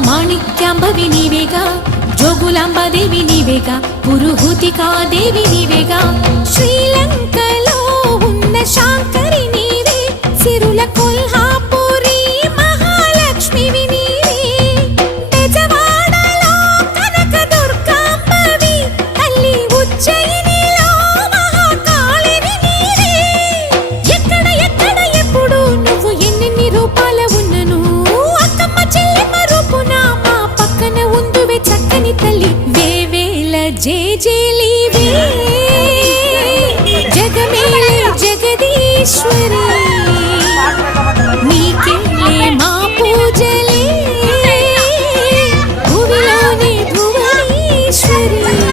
మాణిక్యాంబవి నీవేగా, జోగులాంబాదేవి నీవేగా, పురుహూతికాదేవి నీవేగా. శ్రీలంకలో ఉన్న శాంకరి నీవే, సిరుల కొల్హాపురి మహాలక్ష్మివి నీవే. బెజవాడలో కనక దుర్గాంబవి, తల్లి ఉజ్జయినిలో మహాకాళిని నీవే. ఎక్కడ ఎక్కడ ఎప్పుడు నువ్వు ఎన్నెన్ని రూపాల ఉన్నను, అక్కమ్మ చెల్లెమ్మ రూపున మా పక్కన ఉందువే చక్కని తల్లి. వేవేల జేజేలివే, జగమేలే జగదీశ్వరి.